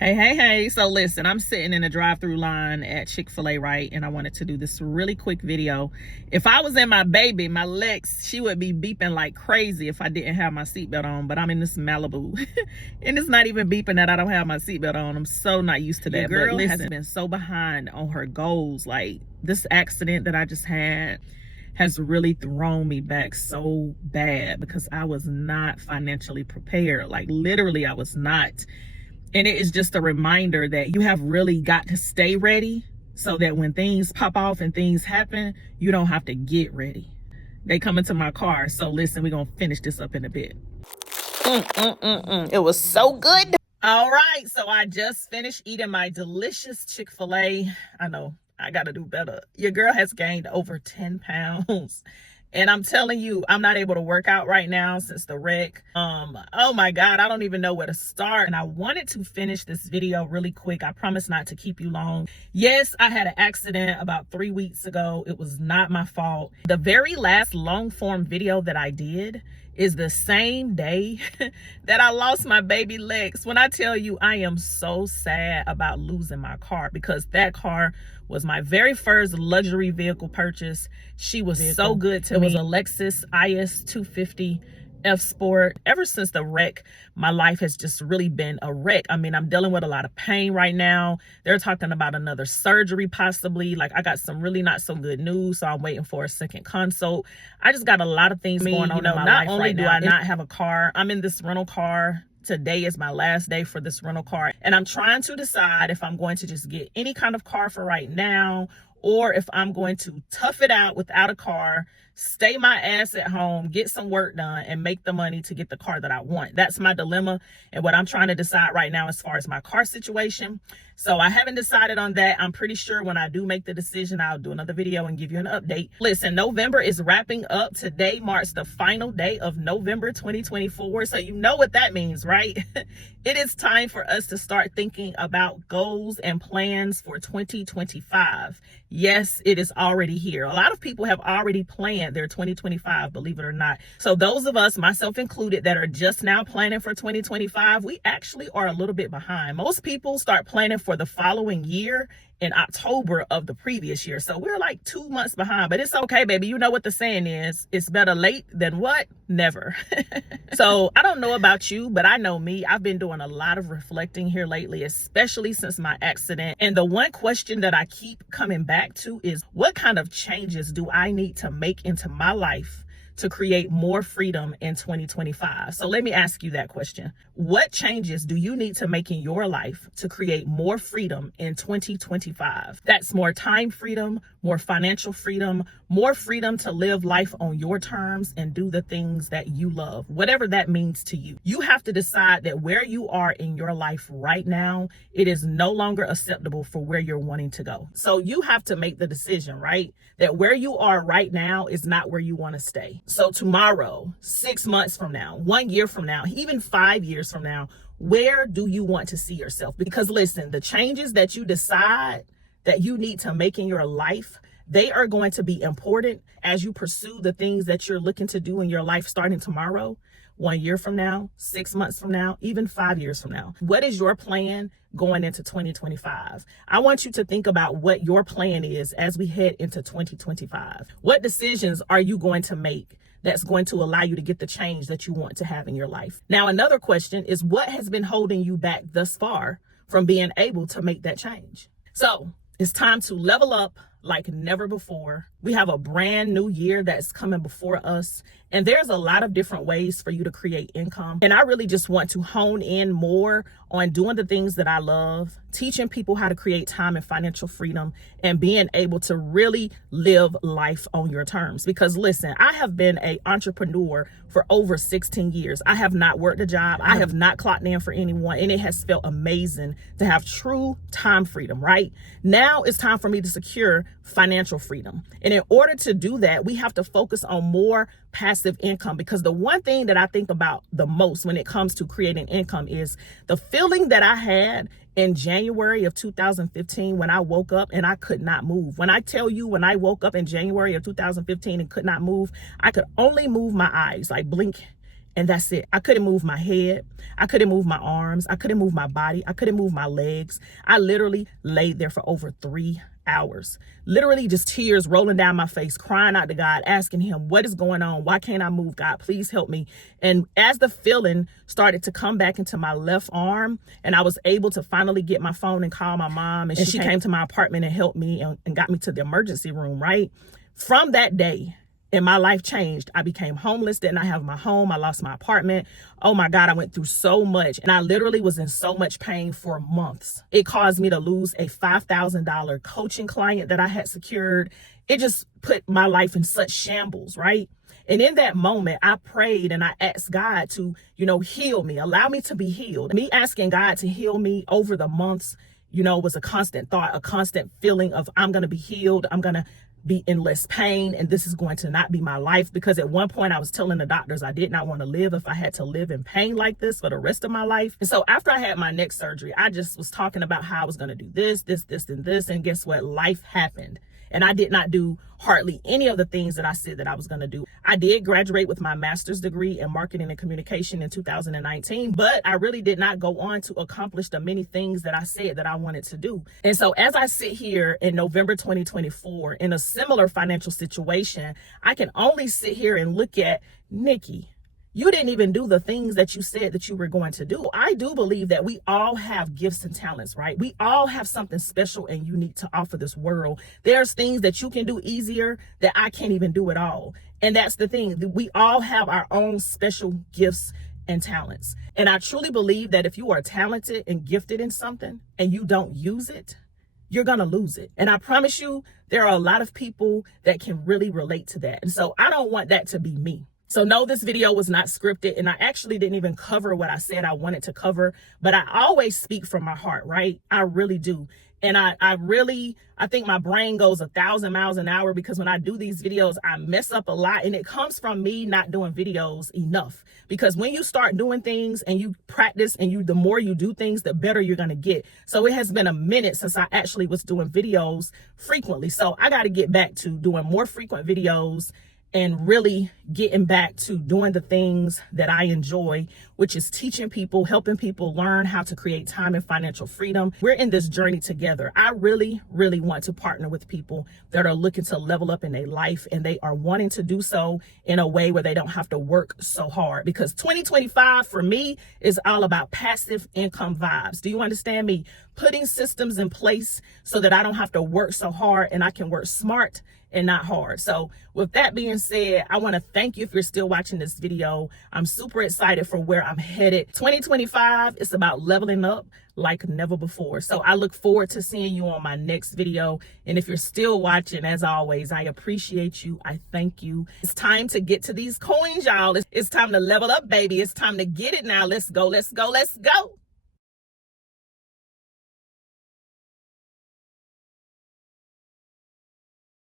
Hey. So listen, I'm sitting in a drive-through line at Chick-fil-A, right? And I wanted to do this really quick video. If I was in my baby, my Lex, she would be beeping like crazy if I didn't have my seatbelt on. But I'm in this Malibu and it's not even beeping that I don't have my seatbelt on. I'm so not used to that. Your girl has been so behind on her goals. Like, this accident that I just had has really thrown me back so bad because I was not financially prepared. Like, literally, I was not. And it is just a reminder that you have really got to stay ready so that when things pop off and things happen, you don't have to get ready. They come into my car. So listen, we're going to finish this up in a bit. It was so good. All right. So I just finished eating my delicious Chick-fil-A. I know I got to do better. Your girl has gained over 10 pounds. And I'm telling you, I'm not able to work out right now since the wreck. Oh my God, I don't even know where to start. And I wanted to finish this video really quick. I promise not to keep you long. Yes, I had an accident about 3 weeks ago. It was not my fault. The very last long form video that I did is the same day that I lost my baby Lex. When I tell you, I am so sad about losing my car because that car was my very first luxury vehicle purchase. She was so good to me. It was a Lexus IS 250 F Sport. Ever since the wreck, my life has just really been a wreck. I mean, I'm dealing with a lot of pain right now. They're talking about another surgery possibly. Like, I got some really not so good news, so I'm waiting for a second consult. I just got a lot of things going on in my life. Not only do I not have a car, I'm in this rental car. Today is my last day for this rental car, and I'm trying to decide if I'm going to just get any kind of car for right now, or if I'm going to tough it out without a car, stay my ass at home, get some work done, and make the money to get the car that I want. That's my dilemma and what I'm trying to decide right now as far as my car situation. So I haven't decided on that. I'm pretty sure when I do make the decision, I'll do another video and give you an update. Listen, November is wrapping up. Today marks the final day of November 2024. So you know what that means, right? It is time for us to start thinking about goals and plans for 2025. Yes, it is already here. A lot of people have already planned their 2025, believe it or not. So those of us, myself included, that are just now planning for 2025, we actually are a little bit behind. Most people start planning for the following year in October of the previous year. So we're like 2 months behind, but it's okay, baby. You know what the saying is, it's better late than what? Never. So I don't know about you, but I know me. I've been doing a lot of reflecting here lately, especially since my accident. And the one question that I keep coming back to is, what kind of changes do I need to make into my life to create more freedom in 2025? So let me ask you that question. What changes do you need to make in your life to create more freedom in 2025? That's more time freedom, more financial freedom, more freedom to live life on your terms and do the things that you love, whatever that means to you. You have to decide that where you are in your life right now, it is no longer acceptable for where you're wanting to go. So you have to make the decision, right? That where you are right now is not where you want to stay. So tomorrow, 6 months from now, 1 year from now, even 5 years from now, where do you want to see yourself? Because listen, the changes that you decide that you need to make in your life, they are going to be important as you pursue the things that you're looking to do in your life starting tomorrow, 1 year from now, 6 months from now, even 5 years from now. What is your plan going into 2025? I want you to think about what your plan is as we head into 2025. What decisions are you going to make that's going to allow you to get the change that you want to have in your life? Now, another question is, what has been holding you back thus far from being able to make that change? So it's time to level up like never before. We have a brand new year that's coming before us, and there's a lot of different ways for you to create income. And I really just want to hone in more on doing the things that I love, teaching people how to create time and financial freedom, and being able to really live life on your terms. Because listen, I have been an entrepreneur for over 16 years. I have not worked a job. I have not clocked in for anyone, and it has felt amazing to have true time freedom, right? Now it's time for me to secure financial freedom. And in order to do that, we have to focus on more passive income, because the one thing that I think about the most when it comes to creating income is the feeling that I had in January of 2015 when I woke up and I could not move. When I tell you, when I woke up in January of 2015 and could not move, I could only move my eyes, like blink And that's it. I couldn't move my head. I couldn't move my arms. I couldn't move my body. I couldn't move my legs. I literally laid there for over 3 hours. Literally just tears rolling down my face, crying out to God, asking him, what is going on? Why can't I move? God, please help me. And as the feeling started to come back into my left arm, and I was able to finally get my phone and call my mom, and she came to my apartment and helped me and got me to the emergency room, right? From that day, and my life changed. I became homeless. Didn't I have my home? I lost my apartment. Oh my God, I went through so much. And I literally was in so much pain for months. It caused me to lose a $5,000 coaching client that I had secured. It just put my life in such shambles, right? And in that moment, I prayed and I asked God to, heal me, allow me to be healed. Me asking God to heal me over the months, was a constant thought, a constant feeling of I'm going to be healed. I'm going to be in less pain, and this is going to not be my life. Because at one point I was telling the doctors I did not want to live if I had to live in pain like this for the rest of my life. And so after I had my neck surgery, I just was talking about how I was going to do this, and this. And guess what? Life happened. And I did not do hardly any of the things that I said that I was going to do. I did graduate with my master's degree in marketing and communication in 2019, but I really did not go on to accomplish the many things that I said that I wanted to do. And so as I sit here in November 2024 in a similar financial situation, I can only sit here and look at Nikki. You didn't even do the things that you said that you were going to do. I do believe that we all have gifts and talents, right? We all have something special and unique to offer this world. There's things that you can do easier that I can't even do at all. And that's the thing. We all have our own special gifts and talents. And I truly believe that if you are talented and gifted in something and you don't use it, you're going to lose it. And I promise you, there are a lot of people that can really relate to that. And so I don't want that to be me. So no, this video was not scripted, and I actually didn't even cover what I said I wanted to cover, but I always speak from my heart, right? I really do. And I think my brain goes 1,000 miles an hour, because when I do these videos, I mess up a lot, and it comes from me not doing videos enough. Because when you start doing things and you practice and the more you do things, the better you're going to get. So it has been a minute since I actually was doing videos frequently. So I got to get back to doing more frequent videos and really getting back to doing the things that I enjoy, which is teaching people, helping people learn how to create time and financial freedom. We're in this journey together. I really, really want to partner with people that are looking to level up in their life, and they are wanting to do so in a way where they don't have to work so hard. Because 2025 for me is all about passive income vibes. Do you understand me? Putting systems in place so that I don't have to work so hard, and I can work smart and not hard. So with that being said, I want to thank you if you're still watching this video. I'm super excited for where I'm headed. 2025 is about leveling up like never before. So I look forward to seeing you on my next video. And if you're still watching, as always, I appreciate you. I thank you. It's time to get to these coins, y'all. It's time to level up, baby. It's time to get it now. Let's go. Let's go. Let's go.